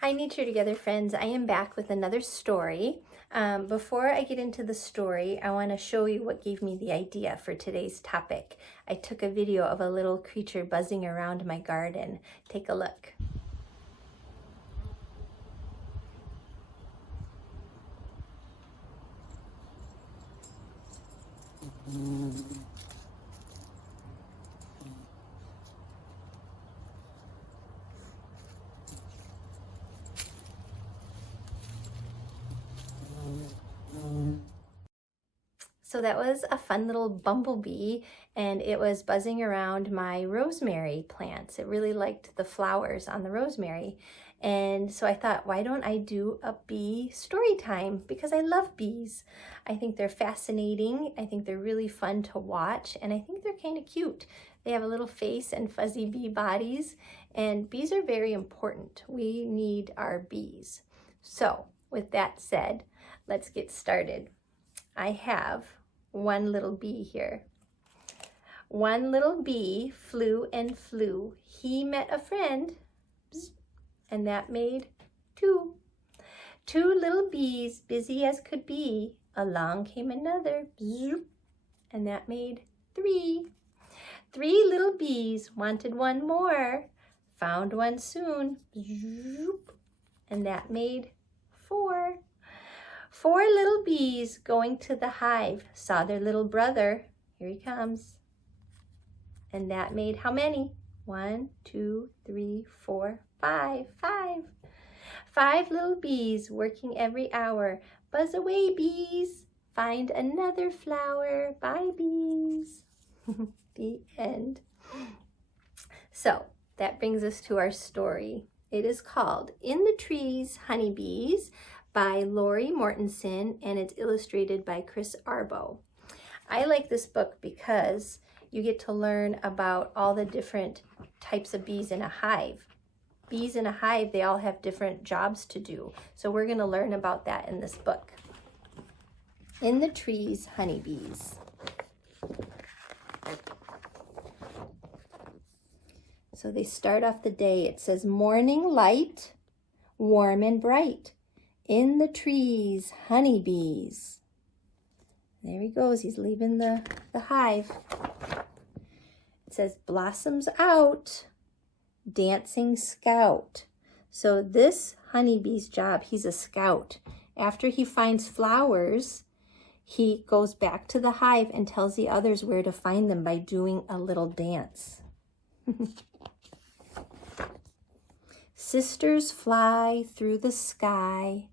Hi Nature Together friends, I am back with another story. Before I get into the story, I want to show you what gave me the idea for today's topic. I took a video of a little creature buzzing around my garden. Take a look. So that was a fun little bumblebee, and it was buzzing around my rosemary plants. It really liked the flowers on the rosemary. And so I thought, why don't I do a bee story time? Because I love bees. I think they're fascinating. I think they're really fun to watch, and I think they're kind of cute. They have a little face and fuzzy bee bodies, and bees are very important. We need our bees. So with that said, let's get started. I have one little bee here. One little bee flew and flew. He met a friend, and that made two. Two little bees, busy as could be. Along came another, and that made three. Three little bees wanted one more. Found one soon, and that made four. Four little bees going to the hive saw their little brother. Here he comes. And that made how many? 1, 2, 3, 4, 5. Five little bees working every hour. Buzz away, bees. Find another flower. Bye, bees. The end. So that brings us to our story. It is called In the Trees, Honeybees by Lori Mortensen, and it's illustrated by Chris Arbo. I like this book because you get to learn about all the different types of bees in a hive. Bees in a hive, they all have different jobs to do. So we're going to learn about that in this book. In the Trees, Honeybees. So they start off the day. It says, morning light, warm and bright. In the trees, honeybees. There he goes. He's leaving the hive. It says, blossoms out, dancing scout. So this honeybee's job, he's a scout. After he finds flowers, he goes back to the hive and tells the others where to find them by doing a little dance. Sisters fly through the sky.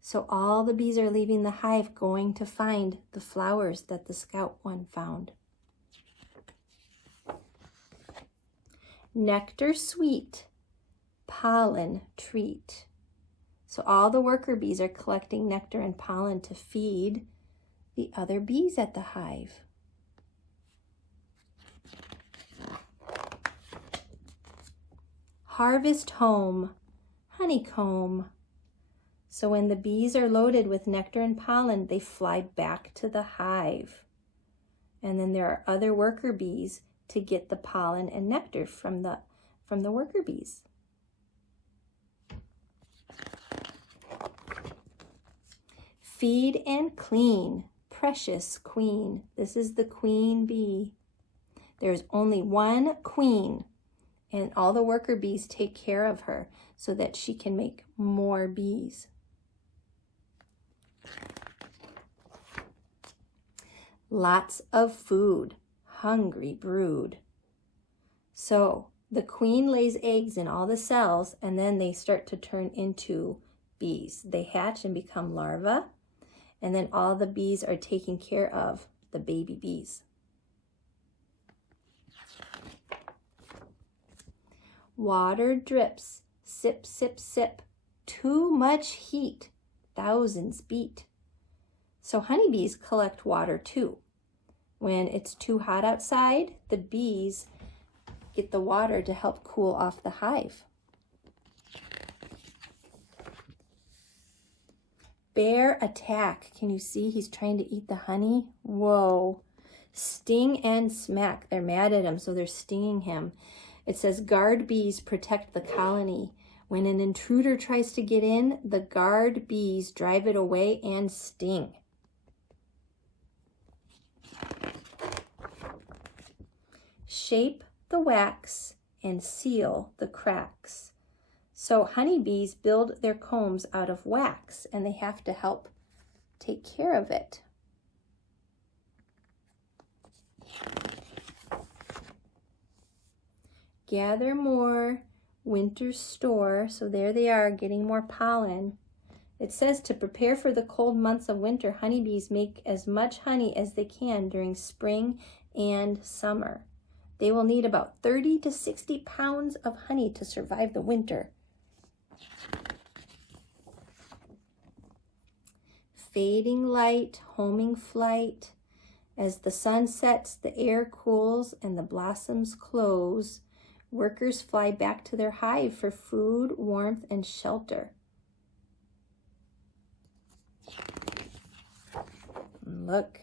So all the bees are leaving the hive going to find the flowers that the scout one found. Nectar sweet, pollen treat. So all the worker bees are collecting nectar and pollen to feed the other bees at the hive. Harvest home, honeycomb. So when the bees are loaded with nectar and pollen, they fly back to the hive. And then there are other worker bees to get the pollen and nectar from the worker bees. Feed and clean, precious queen. This is the queen bee. There's only one queen, and all the worker bees take care of her so that she can make more bees. Lots of food, hungry brood. So the queen lays eggs in all the cells, and then they start to turn into bees. They hatch and become larvae, and then all the bees are taking care of the baby bees. Water drips, sip, sip, sip. Too much heat, thousands beat. So honeybees collect water too. When it's too hot outside, the bees get the water to help cool off the hive. Bear attack. Can you see he's trying to eat the honey? Whoa. Sting and smack. They're mad at him, so they're stinging him. It says, guard bees protect the colony. When an intruder tries to get in, the guard bees drive it away and sting. Shape the wax and seal the cracks. So honeybees build their combs out of wax, and they have to help take care of it. Gather more winter store. So there they are, getting more pollen. It says to prepare for the cold months of winter, honeybees make as much honey as they can during spring and summer. They will need about 30 to 60 pounds of honey to survive the winter. Fading light, homing flight. As the sun sets, the air cools, and the blossoms close. Workers fly back to their hive for food, warmth, and shelter. Look,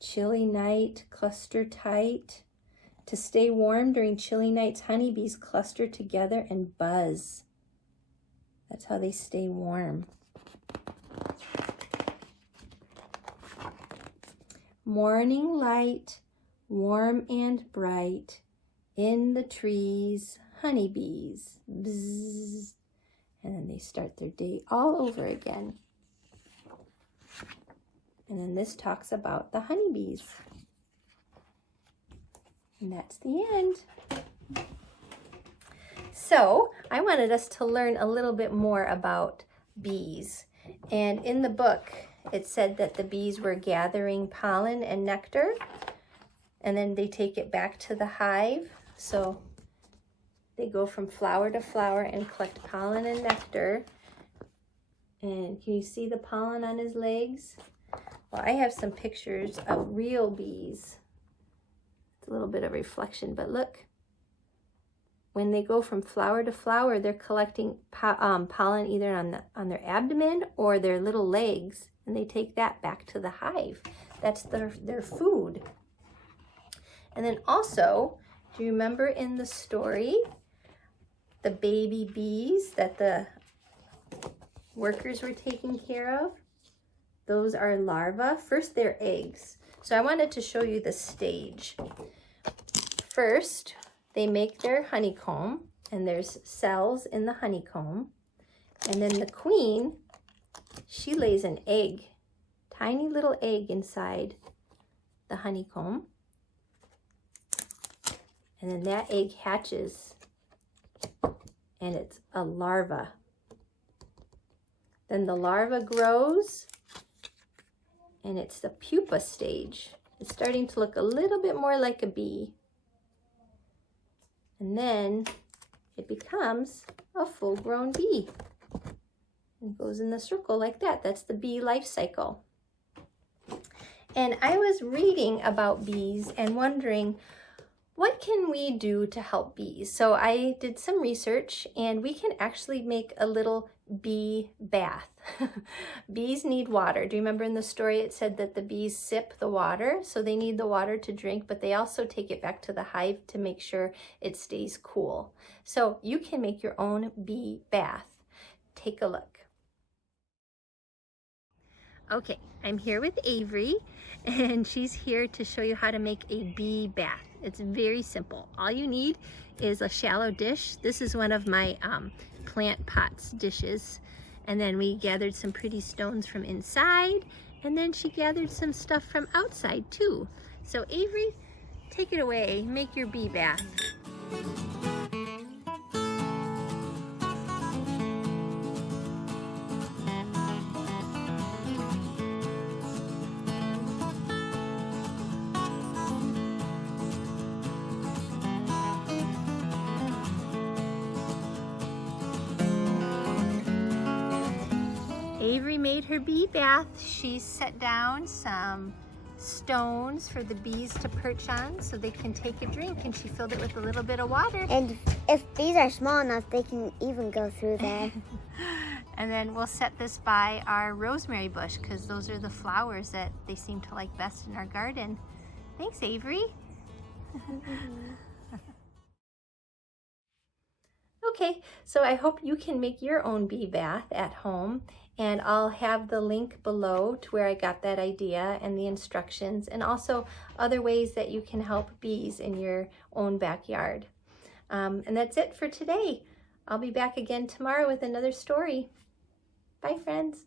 chilly night, cluster tight. To stay warm during chilly nights, honeybees cluster together and buzz. That's how they stay warm. Morning light, warm and bright. In the trees, honeybees, bzzz, and then they start their day all over again. And then this talks about the honeybees. And that's the end. So I wanted us to learn a little bit more about bees. And in the book, it said that the bees were gathering pollen and nectar, and then they take it back to the hive. So they go from flower to flower and collect pollen and nectar. And can you see the pollen on his legs? Well, I have some pictures of real bees. It's a little bit of reflection, but look. When they go from flower to flower, they're collecting pollen either on their abdomen or their little legs, and they take that back to the hive. That's their food. And then also, do you remember in the story, the baby bees that the workers were taking care of? Those are larvae. First, they're eggs. So I wanted to show you the stage. First, they make their honeycomb, and there's cells in the honeycomb. And then the queen, she lays an egg, tiny little egg inside the honeycomb. And then that egg hatches, and it's a larva. Then the larva grows, and it's the pupa stage. It's starting to look a little bit more like a bee. And then it becomes a full-grown bee. It goes in the circle like that. That's the bee life cycle. And I was reading about bees and wondering, what can we do to help bees? So I did some research, and we can actually make a little bee bath. Bees need water. Do you remember in the story it said that the bees sip the water? So they need the water to drink, but they also take it back to the hive to make sure it stays cool. So you can make your own bee bath. Take a look. Okay, I'm here with Avery, and she's here to show you how to make a bee bath. It's very simple. All you need is a shallow dish. This is one of my plant pots dishes. And then we gathered some pretty stones from inside, and then she gathered some stuff from outside too. So Avery, take it away, make your bee bath. Avery made her bee bath. She set down some stones for the bees to perch on so they can take a drink, and she filled it with a little bit of water. And if bees are small enough, they can even go through there. And then we'll set this by our rosemary bush, because those are the flowers that they seem to like best in our garden. Thanks, Avery. Okay, so I hope you can make your own bee bath at home, and I'll have the link below to where I got that idea and the instructions, and also other ways that you can help bees in your own backyard. And that's it for today. I'll be back again tomorrow with another story. Bye, friends.